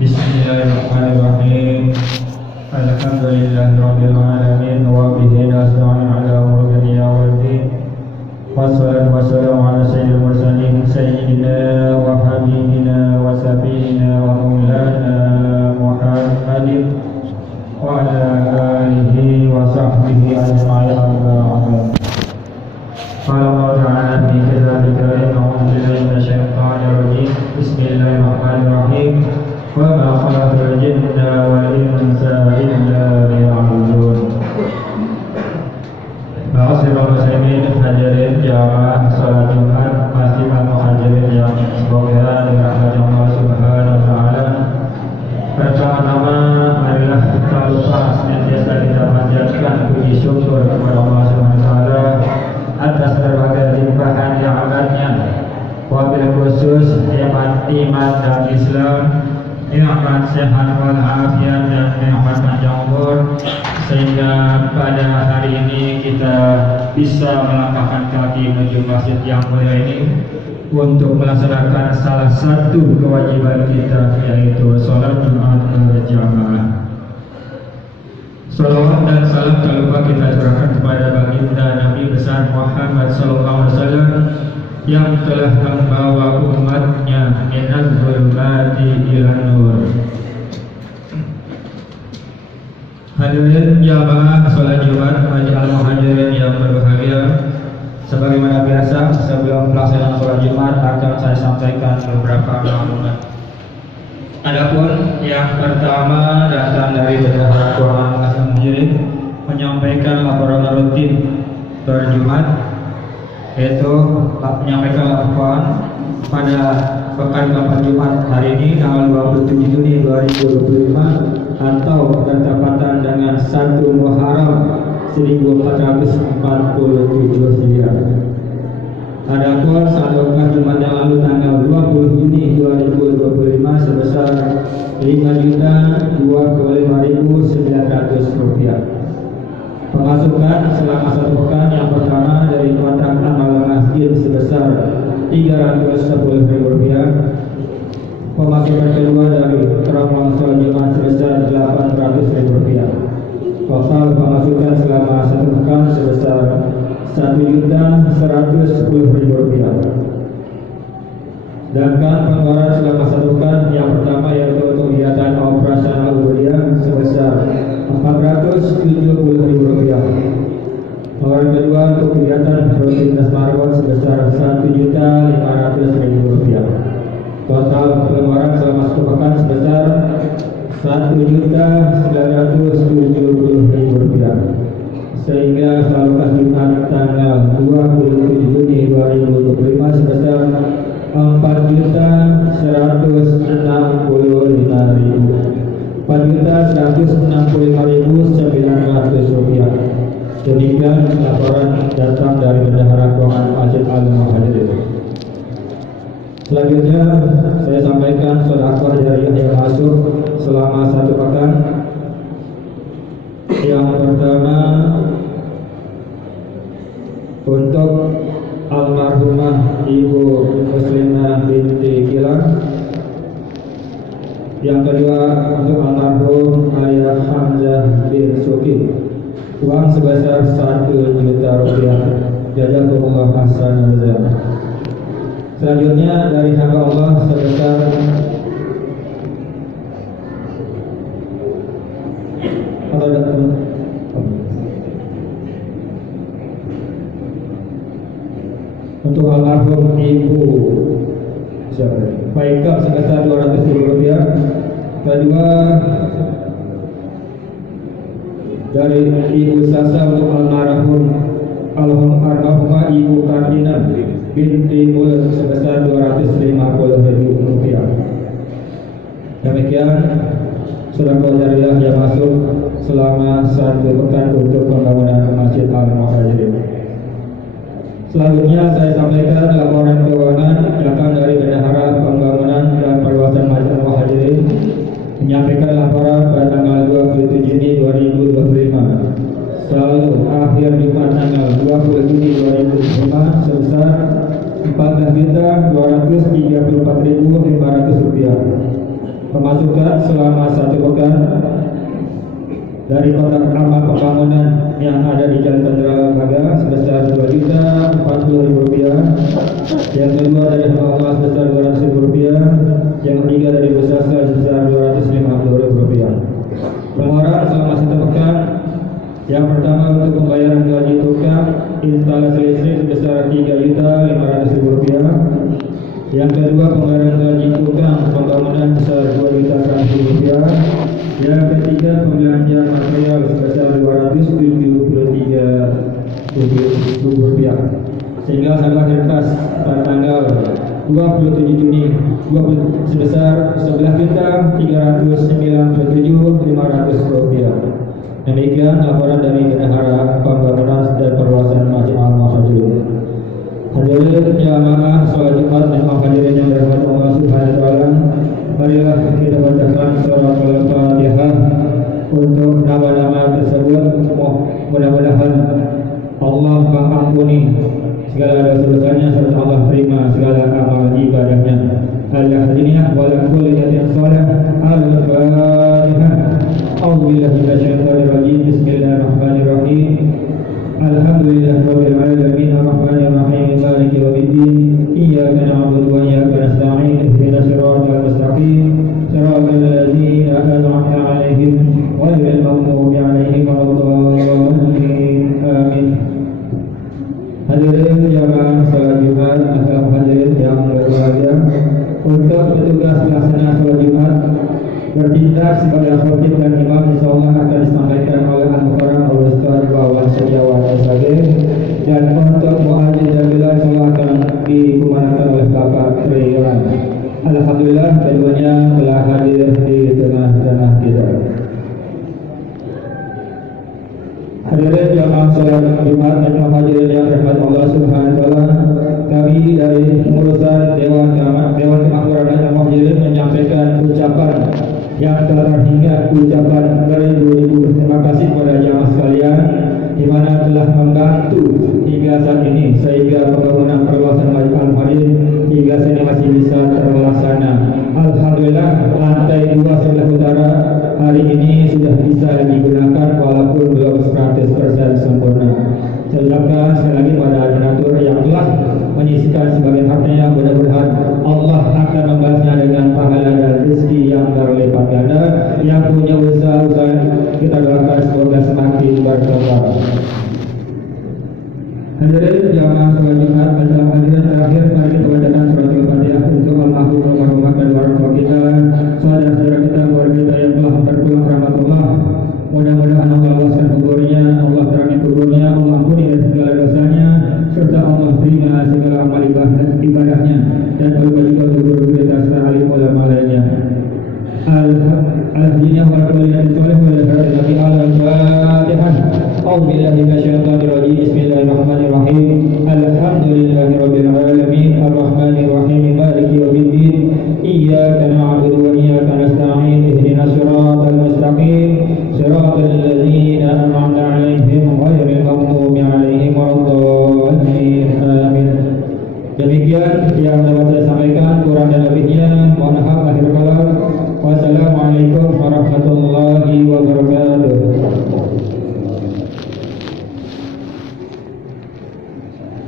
Bismillahirrahmanirrahim. Alhamdulillahirabbil alamin wa bihi nasta'in ala umuri dunya waddin. Wassalatu wassalamu ala sayyidil mursalin sayyidina wa habibina wa safina wa maulana Muhammadin wa ala alihi wa sahbihi ajma'in. Qala Allah ta'ala fi kitabihil karim a'udzu billahi minasyaitonir rajim. Bismillahirrahmanirrahim. Wa ma khalaqtul jinna wal insa illa liya'budun. Ma'asyiral muslimin hadirin jamaah salat Jumat, masjidil muhajirin yang semoga dirahmati Allah Subhanahu wa taala. Pertama-tama marilah kita lupa senantiasa kita panjatkan puji syukur kepada Allah Subhanahu wa taala atas berbagai limpahan nikmatnya, wabil khusus nikmat iman dan Islam, nikmat sehat wal afiat dan nikmat panjang umur, sehingga pada hari ini kita bisa melangkahkan kaki menuju masjid yang mulia ini untuk melaksanakan salah satu kewajiban kita, yaitu sholat Jumat berjamaah. Salawat dan salam tak lupa kita curahkan kepada baginda Nabi besar Muhammad SAW yang telah membawa umatnya minaz zulmati ilan nur. Hadirin jamaah salat Jumat Masjidil Muhajirin yang berbahagia, sebagaimana biasa sebelum pelaksanaan salat Jumat akan saya sampaikan beberapa maklumat. Adapun yang pertama datang dari Bendahara Quran Al-Muhajirin menyampaikan laporan rutin berjumat, yaitu menyampaikan laporan pada pekan keempat Jumat hari ini tanggal 27 Juni 2025 atau bertepatan dengan 1 Muharram 1447 Hijriah. Adapun saldo kas Jumat yang lalu tanggal 20 Juni 2025 sebesar Rp5.025.900. Pemasukan selama satu pekan yang pertama dari kontrak amal masjid sebesar Rp310.000. Pemasukan kedua dari teropong sholat Jumat sebesar Rp800.000. Total pemasukan selama satu pekan sebesar Rp1.110.000. Sedangkan pengeluaran selama satu pekan yang pertama yaitu untuk kegiatan operasional ubudiyah sebesar Rp470.000. Pengeluaran kedua untuk kegiatan rutinitas marbot sebesar Rp1.500.000. Total pengeluaran selama satu pekan sebesar Rp1.970.000. Sehingga saldo kas Jumat tanggal 27 Juni 2025 sebesar Rp4.165.900. Demikian laporan datang dari Bendahara Quran Masjid Al-Muhajirin. Selanjutnya saya sampaikan sedekah jariyah yang masuk selama satu pekan. Yang pertama untuk almarhumah Ibu Muslimah binti Gilang. Yang kedua untuk almarhum Ayah Hamzah bin Suki, uang sebesar Rp1.000.000. Jazakumullah khairan jazaa. Selanjutnya dari hamba Allah sebesar untuk almarhum Ibu Faika sebesar Rp200.000. Kedua dari Ibu Sasa untuk almarhumah Ibu Karina binti Mul sebesar Rp250.000. Demikian sedekah jariyah yang masuk selama satu pekan untuk pembangunan Masjid Al-Muhajirin. Selanjutnya saya sampaikan laporan keuangan datang dari Bendahara Pembangunan dan Perluasan Masjid Al-Muhajirin, menyampaikan laporan pada tanggal 27 Juni 2025. Saldo akhir Jumat tanggal 20 Juni 2025 sebesar Rp14.234.500. pemasukan selama 1 pekan dari kotak amal pembangunan yang ada di Jalan Tandrabaga sebesar Rp2.040.000. Yang kedua dari hamba Allah sebesar Rp200.000. Yang ketiga dari Busasa sebesar Rp250.000. Pengeluaran selama 1 pekan. Yang pertama untuk pembayaran gaji tukang instalasi listrik sebesar Rp3.500.000. Yang kedua pembayaran gaji tukang pembangunan sebesar Rp2.100.000. Yang ketiga pembelanjaan material sebesar Rp273.000. Sehingga saldo akhir kas pada tanggal 27 Juni sebesar Rp11.397.500. Demikian laporan dari Bendahara Pembangunan dan Perluasan Masjid Al-Muhajirin. Hadirin jamaah salat Jumat dan hadirin yang dirahmati Allah Subhanahu wa taala, marilah kita bacakan surah Al-Fatihah untuk nama-nama tersebut. Mudah-mudahan Allah mengampuni segala dosa-dosanya serta Allah terima segala amal ibadahnya. Al-Hadiniyah wa lakul yatin salih Al-Fatihah. A'udzubillahi minasyaitonir rajim. Bismillahirrahmanirrahim. Alhamdulillahirabbil alamin arrahmanir rahim maliki yaumiddin. Iyyaka na'budu wa iyyaka nasta'in. Ihdinas siratal mustaqim. Siratal ladzina an'amta 'alaihim ghairil maghdubi 'alaihim waladdallin. Amin. Hadirin jamaah salat Jumat, hadirin yang berbahagia, untuk petugas pelaksana salat Jumat bertindak sebagai khotib dan imam insyaallah akan disampaikan oleh Al-Mukarram Al-Ustaz Wawan Setiawan SAG, dan untuk muadzin dan bilal insyaallah akan dikumandangkan oleh Bapak Triwan. Alhamdulillah keduanya telah hadir di tengah-tengah kita. Hadirin jamaah salat Jumat dan hadirin yang dirahmati Allah Subhanahu wa taala, kami dari pengurusan Dewan Kemakmuran dan Muhajirin menyampaikan ucapan yang terhingga ucapan beribu-ribu terima kasih kepada jamaah sekalian di mana telah membantu hingga saat ini sehingga pembangunan perluasan Masjid Al-Muhajirin hingga saat ini masih bisa terlaksana. Alhamdulillah lantai 2 sebelah utara hari ini sudah bisa digunakan walaupun belum 100% sempurna. Saya ucapkan sekali lagi pada donatur yang telah menyisikan sebagian hartanya, mudah-mudahan Allah akan membalasnya dengan pahala dan rezeki yang berlipat ganda. Yang punya usaha-usaha kita doakan semoga semakin berkembang. Hadirin jamaah salat Jumat, hadirin terakhir mari kita bacakan surat Al-Fatihah untuk almarhum almarhumah dan orang tua kita, saudara-saudara kita, keluarga kita yang telah berpulang rahmatullah. Mudah-mudahan Allah luaskan kuburnya, Allah terangi kuburnya, Allah ampuni segala dosanya, serta Allah terima segala amal ibadahnya, dan berbahagia kubur kita serta alim ulama lainnya. Al-Hadiniyah wa al-Qaliyatin Salih wa al-Hadiniyati al-Fatihah. A'udzubillahi minasyaitonir rajim. Bismillahirrahmanirrahim. Alhamdulillahirabbil alamin arrahmanir rahim maliki yaumiddin. Iyyaka na'budu wa iyyaka nasta'in. Ihdinas siratal mustaqim. Siratal ladzina an'amta 'alaihim ghairil maghdubi 'alaihim waladdallin. Amin. Demikian yang dapat saya sampaikan, kurang dan lebihnya mohon maaf akhir kalam. Wassalamualaikum warahmatullahi wabarakatuh.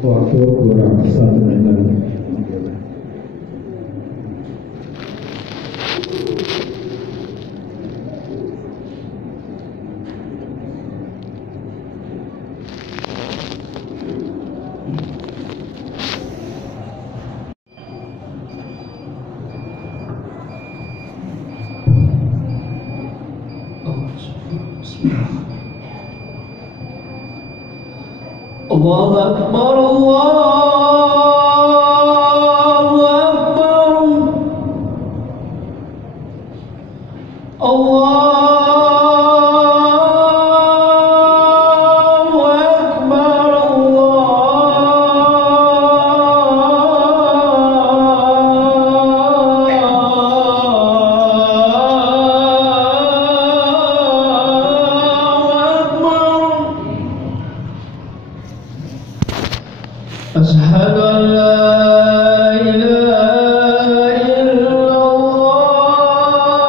Waktu kurang 1 menit lagi. Allahu Akbar, Allahu Akbar, Allahu Akbar, أشهد أن لا إله إلا الله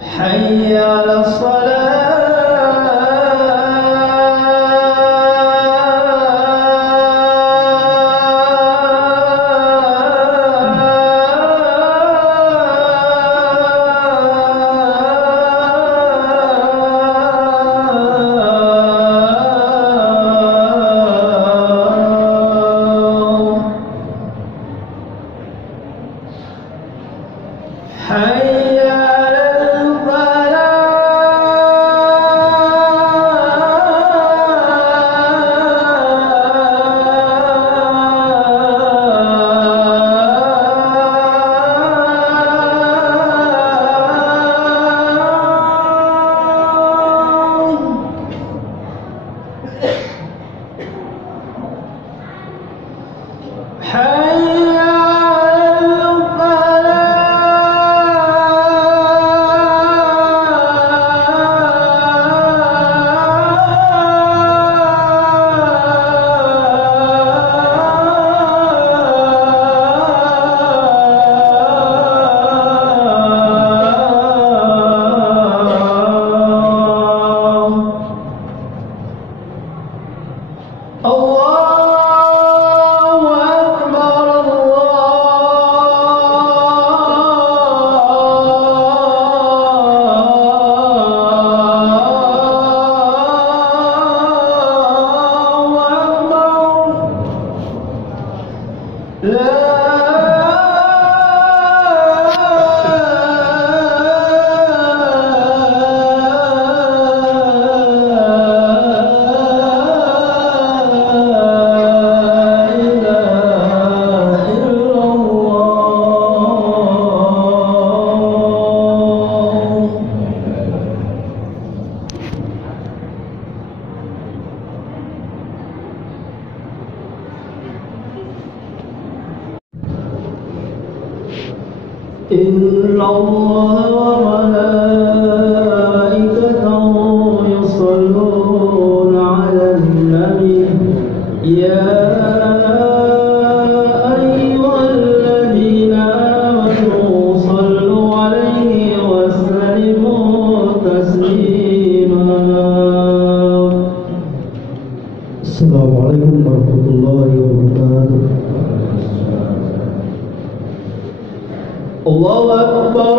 حي على إن الله وملائكته يصلون على النبي يا أيها الذين آمنوا صلوا عليه وسلموا تسليما. السلام عليكم ورحمة الله وبركاته. الله أكبر.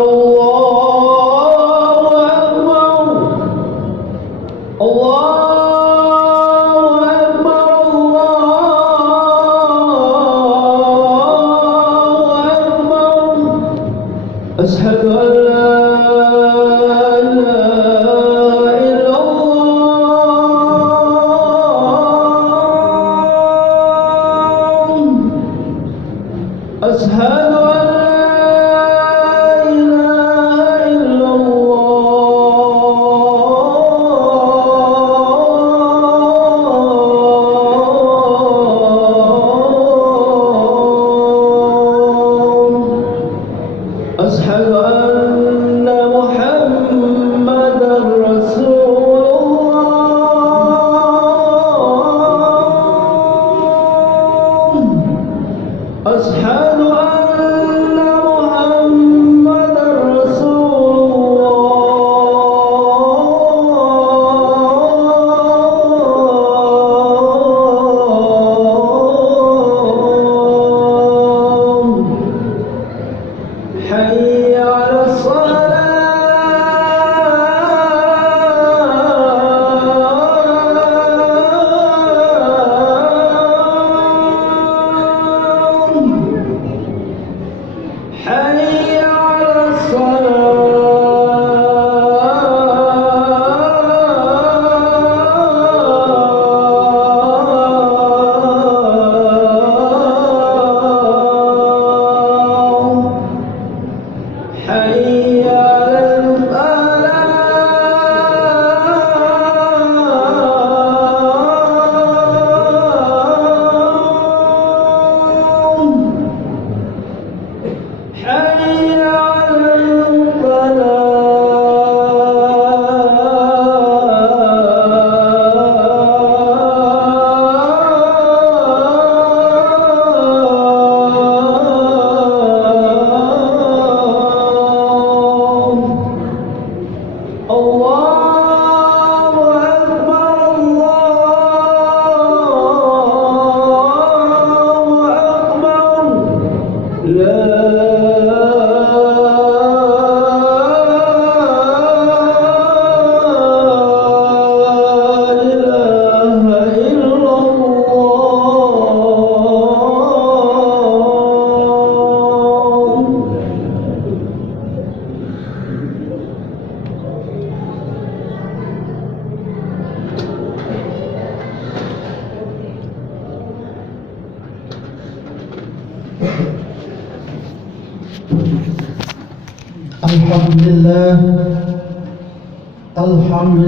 الحمد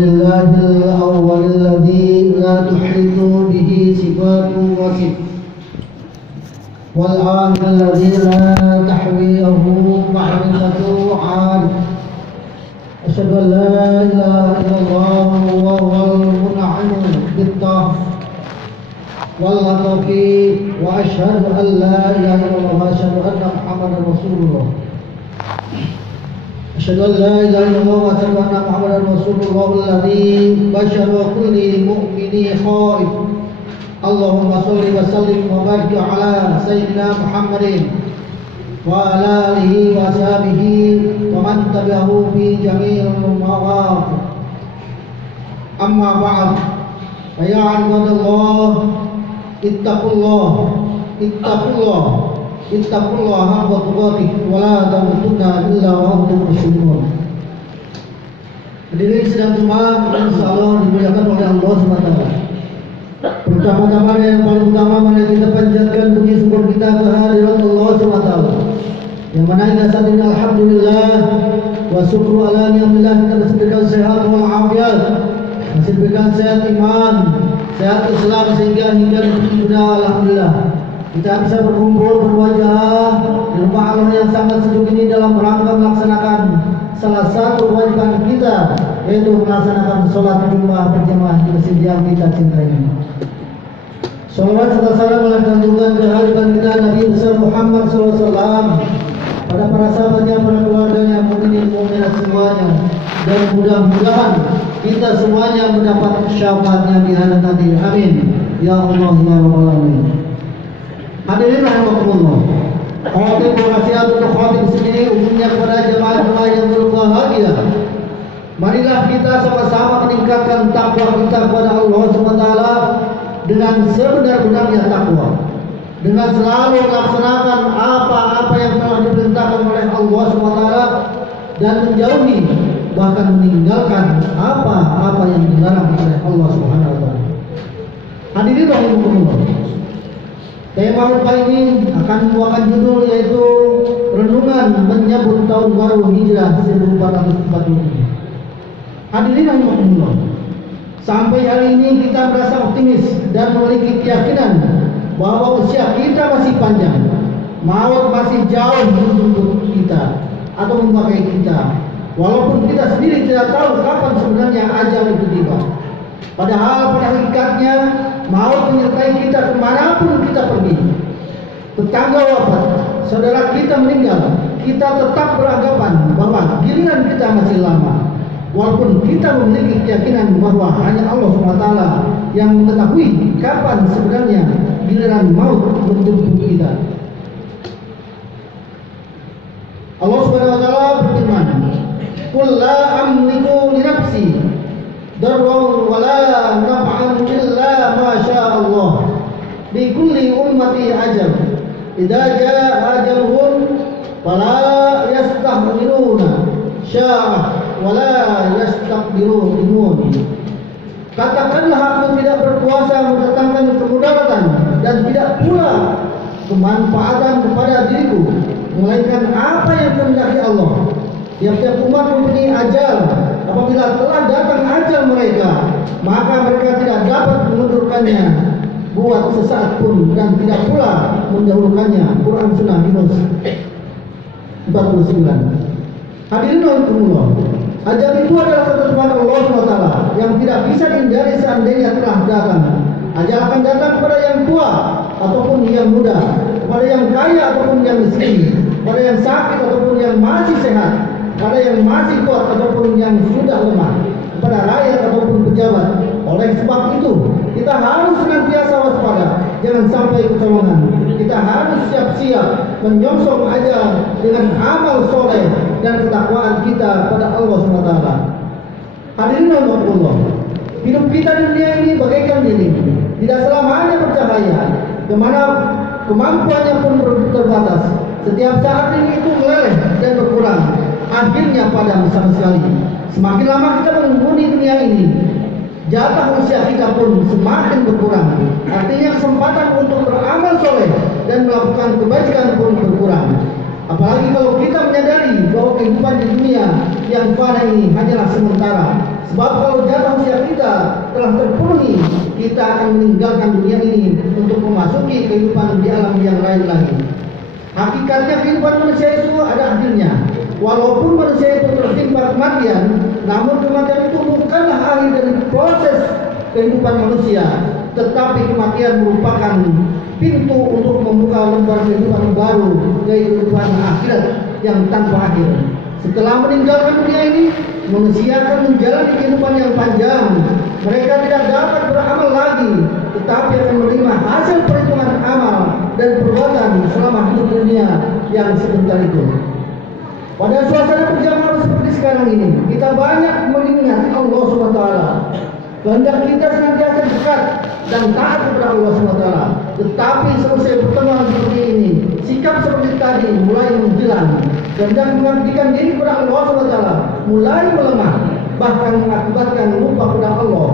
لله الأول الذي لا تحيط به صفات وصف، والآخر الذي لا تحويه معرفة عارف. أشهد أن لا إله إلا الله وهو المنعم بالطاعة واللطف، وأشهد أن لا إله إلا الله وأشهد أن محمدا رسول الله. أشهد أن لا إله إلا الله وأشهد أن محمدا رسول الله الذي بشر كل مؤمن خائف. اللهم صل وسلم وبارك على سيدنا محمد وعلى آله وصحبه ومن تبعه في جميع المواقف. أما بعد، فيا عباد الله اتقوا الله حق تقاته ولا تموتن إلا وأنتم مسلمون. Hadirin sidang Jumat yang insyaallah dimuliakan oleh Allah SWT. Pertama-tama yang paling utama mari kita panjatkan puji syukur kita kehadirat Allah SWT, yang mana hingga saat ini alhamdulillah wa syukru ala ni'matillah kita masih diberikan sehat wal afiat, masih diberikan sehat iman, sehat Islam, sehingga hingga sudah alhamdulillah kita bisa berkumpul berwajah di rumah Allah yang sangat sejuk ini dalam rangka melaksanakan salah satu kewajiban kita, yaitu melaksanakan sholat Jumat berjamaah di masjid yang kita cintai. Salawat serta salam Allah tunjukkan kehadiran kita Nabi besar Muhammad SAW, pada para sahabatnya, para keluarganya, mukminin mukminat semuanya, dan mudah-mudahan kita semuanya mendapat syafaatnya di hari nanti. Amin ya Allah ya Rabbal alamin. Hadirin rahimakumullah, khotib berwasiat untuk khotib sendiri umumnya kepada jemaah-jemaah yang berbahagia. Marilah kita sama-sama meningkatkan takwa kita kepada Allah SWT dengan sebenar-benarnya takwa, dengan selalu melaksanakan apa-apa yang telah diperintahkan oleh Allah SWT dan menjauhi, bahkan meninggalkan apa-apa yang dilarang oleh Allah SWT. Hadirin rahimakumullah, tema khutbah ini akan membawakan judul yaitu renungan menyambut tahun baru Hijrah 1447. Hadirin rahimakumullah, sampai hari ini kita merasa optimis dan memiliki keyakinan bahwa usia kita masih panjang, maut masih jauh menuntut kita atau memakai kita, walaupun kita sendiri tidak tahu kapan sebenarnya ajal itu tiba. Padahal pada hakikatnya maut menyertai kita kemanapun kita pergi. Tetangga wafat, saudara kita meninggal, kita tetap beranggapan bahwa giliran kita masih lama, walaupun kita memiliki keyakinan bahwa hanya Allah SWT yang mengetahui kapan sebenarnya giliran maut menjemput kita. Allah SWT berfirman, "Qul la amliku li nafsi darran wa la naf'an illa ma syaa Allah. Li kulli ummati ajal. Idza jaa ajaluhum fala yastakhiruna syaa'a wa la yastaqdirun." Katakanlah, aku tidak berkuasa mendatangkan kemudaratan dan tidak pula kemanfaatan kepada diriku, melainkan apa yang kehendaki Allah. Tiap-tiap umat mempunyai ajal. Apabila telah datang ajal mereka, maka mereka tidak dapat mengundurkannya buat sesaat pun, dan tidak pula mendahulukannya. Quran Surah Yunus 49. Hadirin rahimakumullah, ajal itu adalah ketentuan Allah SWT yang tidak bisa dihindari seandainya telah datang. Ajal akan datang kepada yang tua ataupun yang muda, kepada yang kaya ataupun yang miskin, kepada yang sakit ataupun yang masih sehat, kepada yang masih kuat ataupun yang sudah lemah, kepada rakyat ataupun pejabat. Oleh sebab itu, kita harus senantiasa waspada, jangan sampai kecolongan. Kita harus siap-siap menyongsong ajal dengan amal soleh dan ketakwaan kita pada Allah SWT. Hadirin rahimakumullah, hidup kita di dunia ini bagaikan dinding, tidak selamanya bercahaya, kemana kemampuannya pun terbatas. Setiap saat ini itu meleleh dan berkurang, akhirnya padam sama sekali. Semakin lama kita menghuni dunia ini, jatah usia kita pun semakin berkurang. Artinya kesempatan untuk beramal soleh dan melakukan kebajikan pun berkurang. Apalagi kalau kita menyadari bahwa kehidupan di dunia yang fana ini hanyalah sementara. Sebab kalau jatah usia kita telah terpenuhi, kita akan meninggalkan dunia ini untuk memasuki kehidupan di alam yang lain lagi. Hakikatnya kehidupan manusia itu ada akhirnya. Walaupun manusia itu tertimpa kematian, namun kematian itu bukanlah akhir dari proses kehidupan manusia, tetapi kematian merupakan pintu untuk membuka lembar kehidupan baru, kehidupan akhirat yang tanpa akhir. Setelah meninggalkan dunia ini, manusia akan menjalani kehidupan yang panjang. Mereka tidak dapat beramal lagi, tetapi akan menerima hasil perhitungan amal dan perbuatan selama hidup dunia yang sebentar itu. Pada suasana berjamaah seperti sekarang ini, kita banyak mengingat Allah SWT. Kehendak kita senantiasa dekat dan taat kepada Allah SWT. Tetapi selesai pertemuan seperti ini, sikap seperti tadi mulai menghilang. Kehendak mengabdikan diri kepada Allah SWT mulai melemah, bahkan mengakibatkan lupa kepada Allah.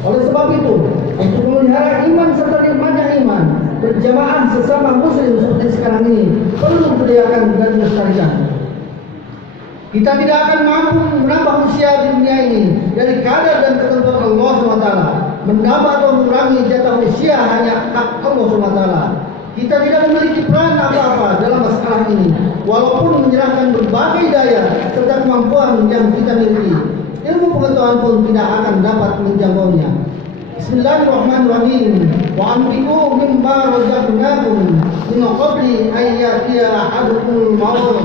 Oleh sebab itu, untuk memelihara iman serta nikmatnya iman, berjamaah sesama muslim seperti sekarang ini perlu diberdayakan dan dilestarikan. Kita tidak akan mampu menambah usia di dunia ini dari kadar dan ketentuan Allah SWT. Menambah atau mengurangi jatah usia hanya hak Allah SWT. Kita tidak memiliki peran apa-apa dalam masalah ini, walaupun menyerahkan berbagai daya serta kemampuan yang kita miliki. Ilmu pengetahuan pun tidak akan dapat menjangkaunya. Bismillahirrahmanirrahim. Wa anfiqu mimma razaqnakum min qabli an ya'tiya ahadukumul maut.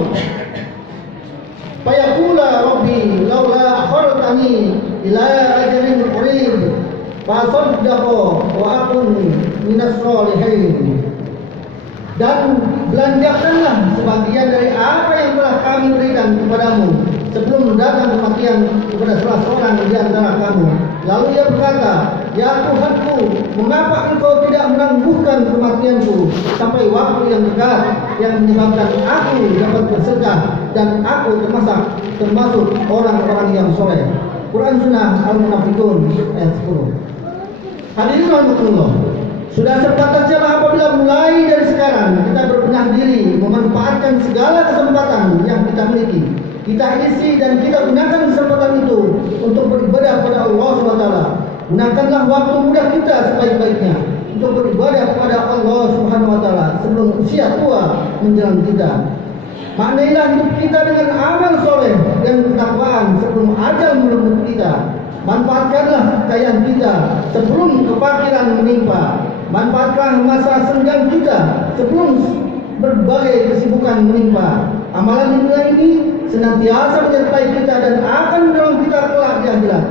Fayaqula rabbi laula akhartani ila ajalin qarib fa saddaqu wa akun minas sholihin. Dan belanjakanlah sebagian dari apa yang telah kami berikan kepadamu sebelum datang kematian kepada salah seorang di antara kamu. Lalu ia berkata, ya Tuhanku, mengapa engkau tidak menangguhkan kematianku sampai waktu yang dekat yang menyebabkan aku dapat bersedekah dan aku termasuk orang-orang yang soleh. Quran Sunnah Al-Munafiqun ayat 10. Hadirin rahmatullah, sudah sepatutnya apabila mulai dari sekarang kita berbenah diri memanfaatkan segala kesempatan yang kita miliki. Kita isi dan kita gunakan kesempatan itu untuk beribadah kepada Allah SWT. Gunakanlah waktu muda kita sebaik-baiknya untuk beribadah kepada Allah SWT sebelum usia tua menjelang kita. Maknailah hidup kita dengan amal soleh dan ketakwaan sebelum ajal melebur kita. Manfaatkanlah kekayaan kita sebelum kefakiran menimpa. Manfaatkan masa senggang kita sebelum berbagai kesibukan menimpa. Amalan di dunia ini senantiasa menyertai kita dan akan menolong kita kelak di akhirat.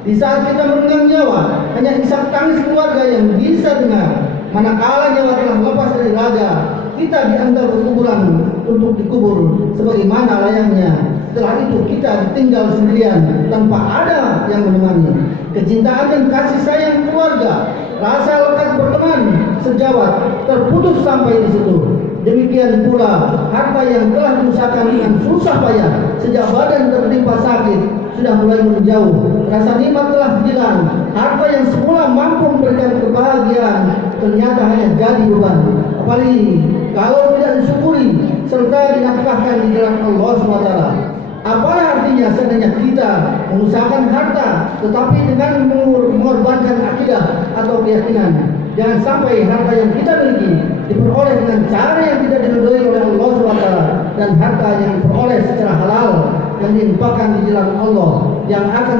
Di saat kita merenggang nyawa, hanya isak tangis keluarga yang bisa dengar. Manakala nyawa telah lepas dari raga, kita diantar ke kuburan untuk dikubur sebagaimana layaknya. Setelah itu kita ditinggal sendirian tanpa ada yang menemani. Kecintaan dan kasih sayang keluarga, rasa lekat berteman sejawat terputus sampai di situ. Demikian pula harta yang telah diusahakan dengan susah payah sejak badan tertimpa sakit sudah mulai menjauh. Rasa nikmat telah hilang. Harta yang semula mampu memberikan kebahagiaan ternyata hanya jadi beban. Apalagi kalau tidak disyukuri serta dinafkahkan di jalan Allah SWT. Apalah artinya seandainya kita mengusahakan harta tetapi dengan mengorbankan akidah atau keyakinan. Jangan sampai harta yang kita miliki diperoleh dengan cara yang tidak diridhoi oleh Allah SWT, dan harta yang diperoleh secara halal yang diinfakkan di jalan Allah yang akan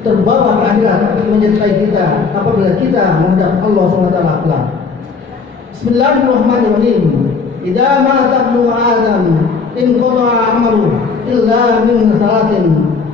terbawa ke akhirat menyertai kita apabila kita menghadap Allah SWT kelak. Bismillahirrahmanirrahim. Idza mata ibnu Adam in qata'a amalu illa min salatin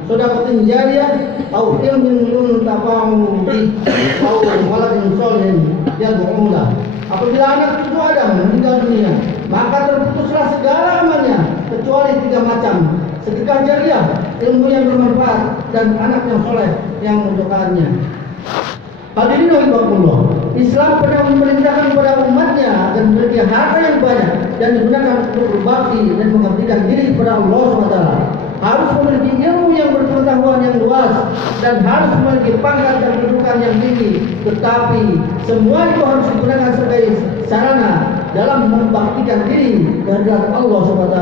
sadaqatin jariyah aw ilmin yuntafa'u bih aw waladin sholihin yad'u lahu. Apabila anak cucu Adam meninggal dunia, maka terputuslah segala amalnya kecuali 3 macam: sedekah jariah, ilmu yang bermanfaat, dan anak yang soleh yang mendoakannya. Hadirin rahimakumullah, Islam pernah memerintahkan kepada umatnya agar memiliki harta yang banyak dan digunakan untuk berbakti dan mengabdikan diri kepada Allah SWT. Harus memiliki ilmu yang berpengetahuan yang luas dan harus memiliki pangkat dan kedudukan yang tinggi. Tetapi semua itu harus digunakan sebagai sarana dalam membaktikan diri kehadirat Allah SWT.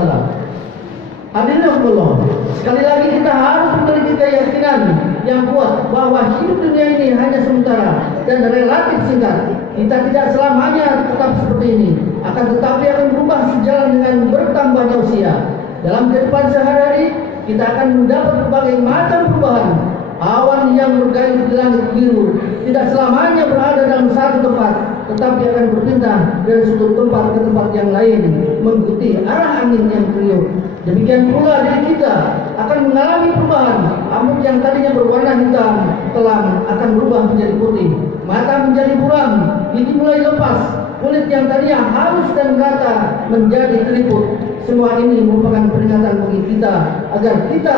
Hadirin Allah, sekali lagi kita harus memiliki keyakinan yang kuat bahwa hidup dunia ini hanya sementara dan relatif singkat. Kita tidak selamanya tetap seperti ini, akan tetapi akan berubah sejalan dengan bertambahnya usia. Dalam kehidupan sehari-hari, kita akan mendapat berbagai macam perubahan. Awan yang bergayung di langit biru tidak selamanya berada dalam satu tempat, tetapi akan berpindah dari suatu tempat ke tempat yang lain, mengikuti arah angin yang beriuk. Demikian pula diri kita akan mengalami perubahan. Rambut yang tadinya berwarna hitam kelam akan berubah menjadi putih, mata menjadi buram, gigi mulai lepas, kulit yang tadinya halus dan rata menjadi keriput. Semua ini merupakan peringatan bagi kita agar kita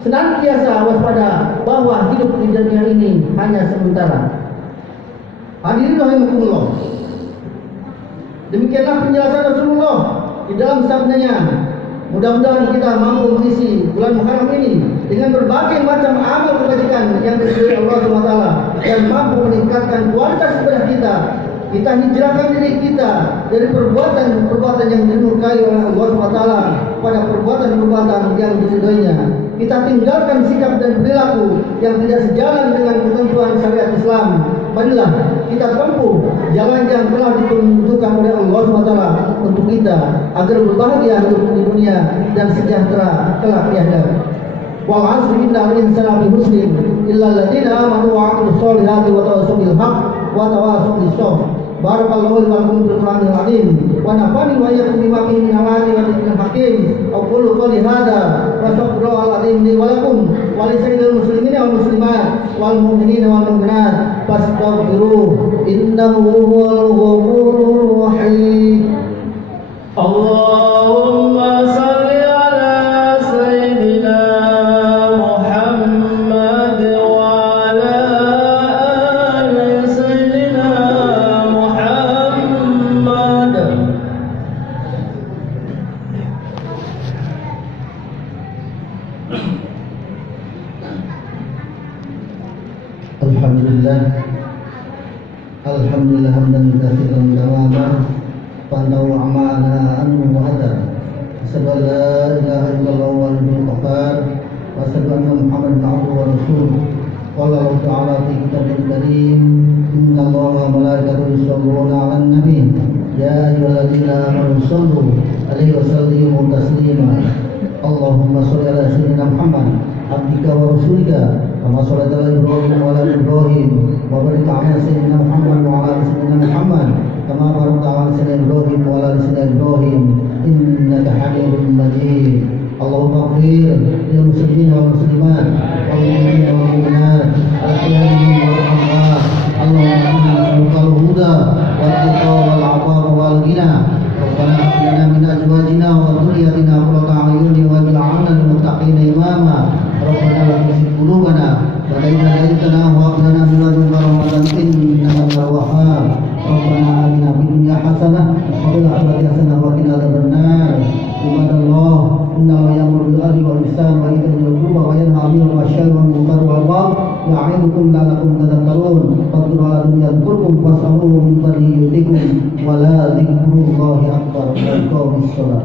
senantiasa waspada bahwa hidup di dunia ini hanya sementara. Hadirin rahimakumullah, demikianlah penjelasan Rasulullah di dalam sabdanya. Mudah-mudahan kita mampu mengisi bulan Muharram ini dengan berbagai macam amal kebajikan yang diridhoi Allah SWT dan mampu meningkatkan kualitas ibadah kita. Kita hijrahkan diri kita dari perbuatan-perbuatan yang dimurkai oleh Allah SWT pada perbuatan-perbuatan yang diridhoinya. Kita tinggalkan sikap dan perilaku yang tidak sejalan dengan ketentuan syariat Islam. Marilah kita tempuh jalan yang telah ditentukan oleh Allah SWT untuk kita agar berbahagia hidup di dunia dan sejahtera kelak di akhirat. Wal 'asri innal insana lafi khusr illa alladziina aamanu wa 'amilus shalihati wa tawassaw bil haqq wa tawassaw bis sabr. Barakallahu wa lakum fil Qur'anil 'azim wa nafa'ani wa iyyakum bima fihi min ayati wa dzikril hakim. Aqulu qawli hadza wa astaghfirullahal 'azim li wa lakum wa li sayyidil muslimina wal muslimat wal mu'minina wal mu'minat fastaghfiruhu innahu huwal ghafurur rahim. Allahumma salli ala sayyidina Muhammad wa ala ali sayyidina Muhammad. Alhamdulillah hamdan katsiran dawaman Pandawu amana anu wahada. Asyhadu an la ilaha illallah wa al-muqtar wa asyhadu anna Muhammadan abduhu wa rasuluh. Qala Allah ta'ala fi kitabil karim, inna Allaha wa malaikatahu yusholluna 'alan nabi ya ayyuhalladzina amanu shollu 'alaihi wa sallimu taslima. Allahumma sholli ala sayyidina Muhammad abdika wa rasulika kama shallaita ala Ibrahim wa ala Ibrahim wa barik ala sayyidina Muhammad wa ala sayyidina Muhammad kama barakta ala sayyidina Ibrahim wa ala sayyidina Ibrahim innaka Hamidum Majid. Allahumma ighfir lil muslimin wal muslimat wal mu'minin wal mu'minat al-ahya'i minhum wal amwat. Allahumma inna nas'aluka al-huda wal tuqa wal 'afafa wal ghina. Rabbana hab lana min azwajina wa dhurriyyatina qurrata a'yunin waj'alna lil muttaqina imama. Rabbana la tuzigh qulubana ba'da idh hadaytana wa hab lana min ladunka rahmatan innaka antal wahhab. Rabbana atina fid dunya hasanah wa fil akhirati hasanah wa qina adzabannar. Ibadallah, inna Allaha ya'muru bil 'adli wal ihsani wa ita'i dzil qurba wa yanha 'anil fahsya'i wal munkari wal baghi ya'idukum la'allakum tadhakkarun. Fadhkuru Allaha yadhkurkum was'aluhu min fadlihi yu'tikum wa la dzikrullahi akbar. Wa aqamis shalah.